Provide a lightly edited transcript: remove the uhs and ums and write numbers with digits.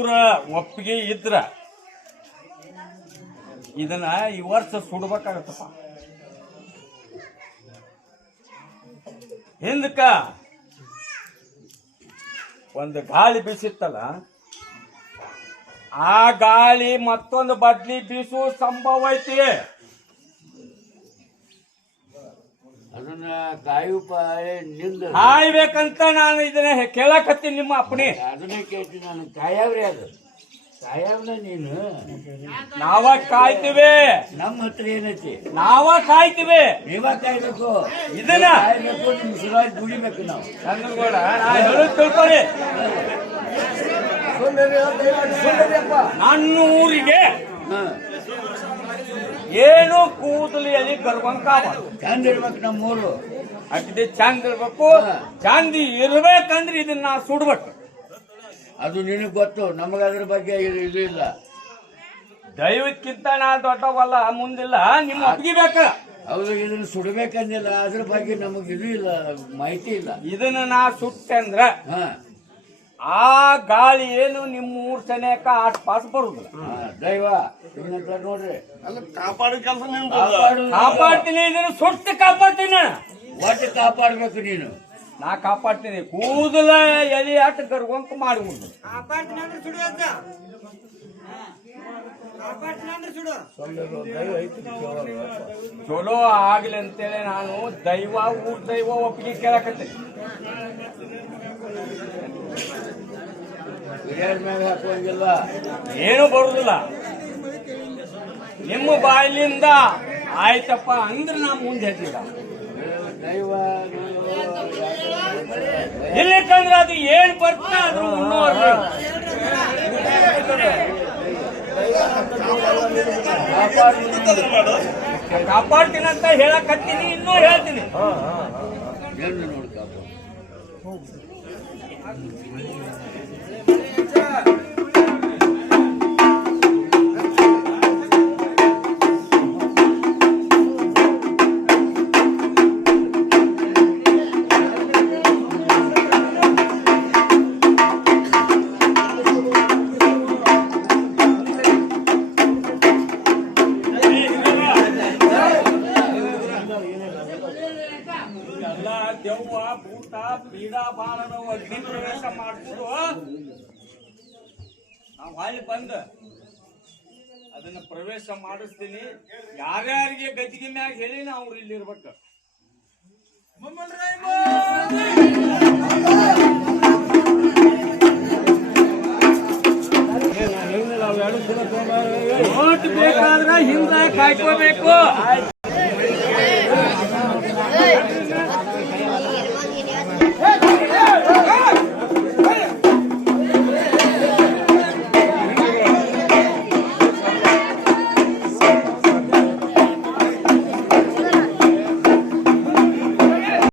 ನಿಮ್ಮೂರ ಒಪ್ಪಿಗೆ ಇದ್ರ ಇದನ್ನ ಈ ವರ್ಷ ಸುಡ್ಬೇಕಾಗತ್ತಪ್ಪ. ಹಿಂದಕ್ಕ ಒಂದು ಗಾಳಿ ಬೀಸಿತ್ತಲ್ಲ, ಆ ಗಾಳಿ ಮತ್ತೊಂದು ಬದ್ಲಿ ಬೀಸುವ ಸಂಭವ ಐತಿ. ಅದನ್ನ ಕಾಯ್ಬೇಕಂತ ನಾನು ಇದನ್ನ ಕೇಳಕತ್ತೀನಿ ನಿಮ್ಮ ಅಪ್ಪಣೆ. ಅದನ್ನೇ ಕೇಳ್ತೀನಿ ನಾನು. ಕಾಯವ್ರಿ ಅದು ಕಾಯವ್ನ ನೀನು. ನಾವ ಕಾಯ್ತೀವಿ. ನಮ್ಮ ಹತ್ರ ಏನೈತಿ? ನಾವ ಕಾಯ್ತೀವಿ. ನೀವ ಕಾಯ್ಬೇಕು. ಇದನ್ನ ಕಾಯ್ಬೇಕು. ನಿಮ್ ಸುರಾಜ್ ದುಡಿಬೇಕು ನಾವು. ಚಂದ್ರಗೌಡ ನಾ ಹೇಳೋದು ತಿಳ್ಕೊಳ್ಳಿ. ನನ್ನ ಊರಿಗೆ ಏನು ಕೂದಲು ಎಲ್ಲಿ ಗರ್ವಂಕ ಚಂದ ಇರ್ಬೇಕು. ನಮ್ಮೂರು ಅಗದಿ ಚಂದ ಇರ್ಬೇಕು. ಚಂದ ಇರ್ಬೇಕಂದ್ರೆ ಇದನ್ನ ಸುಡ್ಬೇಕು. ಅದು ನಿನಗ್ ಗೊತ್ತು, ನಮಗ ಅದ್ರ ಬಗ್ಗೆ ಇದು ಇಲ್ಲ. ದೈವಕ್ಕಿಂತ ನಾ ದೊಡ್ಡವಲ್ಲ, ಮುಂದಿಲ್ಲ. ನಿಮ್ಮ ಒಪ್ಪಿಗೆ ಹೌದು, ಇದನ್ನ ಸುಡ್ಬೇಕಂದಿಲ್ಲ. ಅದ್ರ ಬಗ್ಗೆ ನಮಗ್ ಇದು ಇಲ್ಲ, ಮಾಹಿತಿ ಇಲ್ಲ. ಇದನ್ನ ನಾ ಸುಟ್ಟೆ ಅಂದ್ರ ಆ ಗಾಳಿ ಏನು ನಿಮ್ಮ ಊರ್ ಸನೇಕ ಆಟ್ ಪಾಸ್ ಬರುದಿಲ್ಲ. ದೈವ ಇದನ್ನ ನೋಡ್ರಿ, ಕಾಪಾಡೋ ಕೆಲಸ ಕಾಪಾಡ್ತೀನಿ. ಇದನ್ನ ಸುಟ್ಟು ಕಾಪಾಡ್ತೀನಿ. ಒಟ್ಟು ಕಾಪಾಡ್ಬೇಕು ನೀನು. ನಾ ಕಾಪಾಡ್ತೀನಿ. ಕೂದಲ ಎಲಿ ಆಟ ಗರ್ವಂಕ ಮಾಡ್ಬಿಡುದು. ಚಲೋ ಆಗ್ಲಿ ಅಂತೇಳಿ ನಾನು ದೈವ ಊರ್ ದೈವ ಒಪ್ಪಿಗೆ ಕೇಳಕತ್ತೀನಿ. ಮ್ಯಾಗ ಹಾಕುವಂಗಿಲ್ಲ, ಏನು ಬರುದಿಲ್ಲ. ನಿಮ್ಮ ಬಾಯಿಲಿಂದ ಆಯ್ತಪ್ಪ ಅಂದ್ರೆ ನಾ ಮುಂದೆ ಹೇಳ್ತಿದ್ದ. ದೈವ ಇಲ್ಲಕ್ಕಂದ್ರೆ ಅದು ಏನ್ ಬರ್ತಾ ಅದ್ರ ಕಾಪಾಡ್ತೀನಿ ಅಂತ ಹೇಳಕತ್ತೀನಿ. ಇನ್ನೂ ಹೇಳ್ತೀನಿ. ನೋಡ್ಕಪ್ಪ. ಎಲ್ಲ ದೆವ್ವ ಭೂತ ಪೀಡಾ ಬಾಳನ ಅಗ್ನಿ ಪ್ರವೇಶ ಮಾಡ್ಬೋದು. ನಾವು ಹೊಳ್ಳಿ ಬಂದ ಅದನ್ನ ಪ್ರವೇಶ ಮಾಡಿಸ್ತೀನಿ. ಯಾರ್ಯಾರಿಗೆ ಗದ್ದಿಗೆ ಮ್ಯಾಗ ಹೇಳಿ ನಾವು ಇಲ್ಲಿ ಇರ್ಬೇಕು. ಬೇಕಾದ್ರೆ ಹಿಂದ ಕಾಯ್ಕೋಬೇಕು.